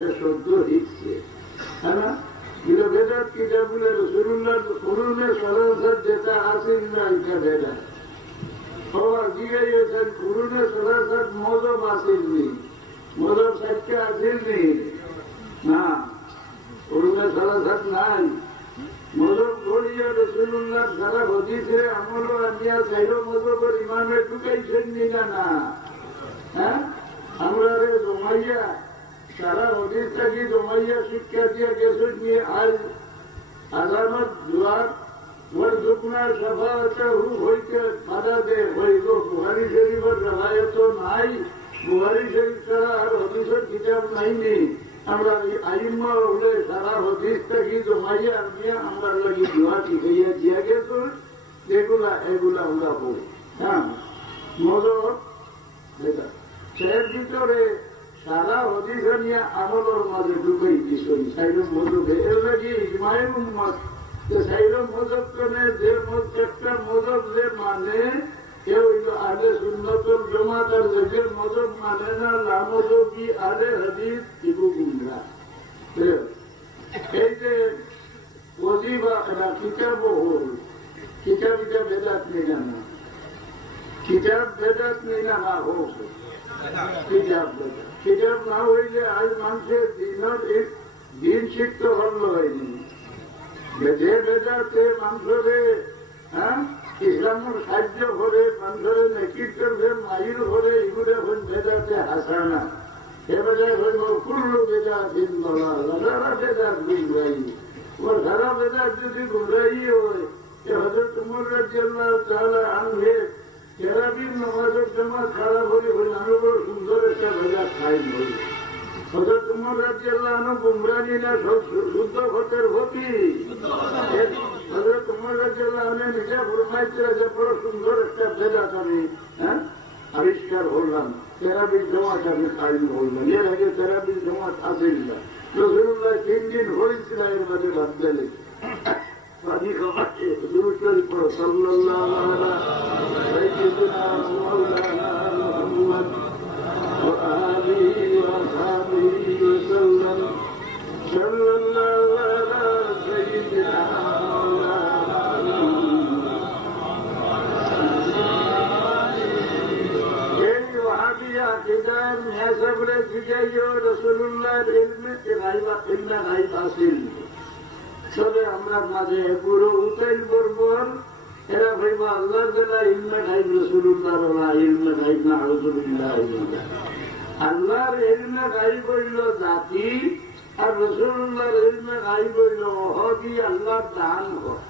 শব্দ হিচ্ছে হ্যাঁ কিন্তু বেদাত কিতাবগুলো রসুলুল্লাহ কুরুনে সরাসর যেটা আসেন না এটা বেদাত সবার জিজ্ঞাসেন কুরুনে সরাসর মজব আসেননি মজব সাইটটা আসেননি না কুরুনে সরাসর নাই মজব করিয়া রসুলুল্লাহ সারা হদিসে আমল আনিয়া চাইল মজবের ইমামে ঢুকাইছেন না না হ্যাঁ আমরা রে জমাইয়া সারা হদিসটাকে জমাইয়া শিক্ষা দিয়ে গেছেন নিয়ে আজ আজামত জোয়ার ওর দুকনার সফাটা রূপ হইতে বাধা দে হইল বুহারি শরীফের রবায়ত নাই বুহারি শরীফ ছাড়া আর হদিসের কিতাব নাইনি আমরা আইম্মা হলে সারা হদিসটাকে জমাইয়া নিয়ে আমরা লাগি দোয়া শিখাইয়া দিয়া গেছেন এগুলা আমরা পড়ি হ্যাঁ মজর সের ভিতরে সারা হদিসা নিয়ে আমলের মাঝে ঢুকাই দিচ্ছেন সাইরম মজবে এর লাগে ইসমাইল উম্মত যে সাইরম মজব কেনে যে একটা মজব যে মানে কেউ আলে সুন্নতুল জমাত আর যে মজব মানে না লামজবি আলে হাদিস ইবু গুমরা এই যে ওজিবা কিতাব হল কিতাব এটা বেদাত নেই না কিতাব বেদাত নেই না হোক কিতাব বেদাত কিতাব না হইলে আজ মানুষের দিন শিখতে হল হয়নি যে বেদাতে মানুষরে হ্যাঁ ইসলামের সাহায্য করে মানুষের নেতৃত্বের মাহির করে এগুলো হন বেদাতে হাসানা সে বেদায় হইব পূর্ণ বেদাত দিন বলা সারা বেদাত গুমরাই ওর সারা বেদাত যদি গুমরাই হয় হজরত উমর রাদিয়াল্লাহু তাআলা আনহু তেরাবির নামাজের জামাত খারাপ হলে হইল আমি বড় সুন্দর একটা বেদাত খাই হইল হজরত উমর রাদিয়াল্লাহু আনহু গুমরানি না শুদ্ধ ভোটের ভোটি হজরত উমর রাদিয়াল্লাহু আনহু নিজে ফরমাইছিলেন যে বড় সুন্দর একটা বেদাত আমি আবিষ্কার হলাম তেরাবির জামাত আমি খাই হইলাম এর আগে তেরাবির জামাত আসেন না রাসূলুল্লাহ 3 দিন হয়েছিল এর মাঝে বাদ দিলে शादी खबर दुरूद शरीफ पढ़ो सल्लल्लाहु अलैहि सय्यिदना मौलाना मुहम्मद व आलिहि व असहाबिहि वसल्लम सल्लल्लाहु अलैहि सय्यिदना मौलाना ये वहाबिया किदार में सबरे जियो रसूलुल्लाह इल्म गायब हासिल তবে আমরা মাঝে পুরো উতাইল বর্বর এরা ভাইবা আল্লাহ বেলা ইলমে গাইব রাসূলুল্লাহ ইলমে গাইব না আউযুবিল্লাহ আল্লাহর ইলমে গাইব হইল জাতি আর রাসূলুল্লাহর ইলমে গাইব হইল ওহদি আল্লাহর দান হয়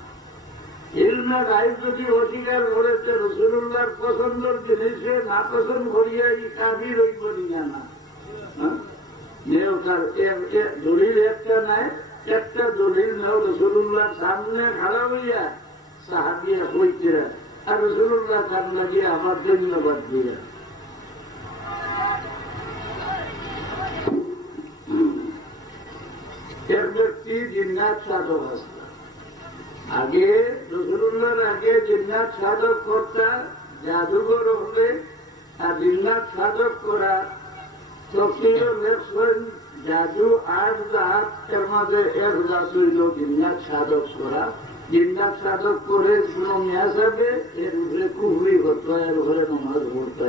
ইলমে গাইব যদি অস্বীকার করেছে রাসূলুল্লাহর পছন্দের জিনিসে না পছন্দ করিয়া এই কাফির হইব না দলিল একটা নাই একটা দলিল নাও রসুল্লাহ সামনে খাড়া হইয়া সাহাবিয়া হইতে আর রসুল্লাহ কান লাগিয়ে আমার ধন্যবাদ দিয়া এক ব্যক্তি জিন্নাত সাধক আসত আগে রসুল্লাহর আগে জিন্নাত সাধক করতা জাদুঘর হলে আর জিন্নাত সাধক করা তফসির লেখছেন জাদু 8 রাত এর মাঝে 1 রাত হইল জিন্নাত সাধক করা জিন্নাত সাধক করে কোন মেয়া যাবে এর উপরে কুহুরি হতো এর উপরে নমাজ পড়তে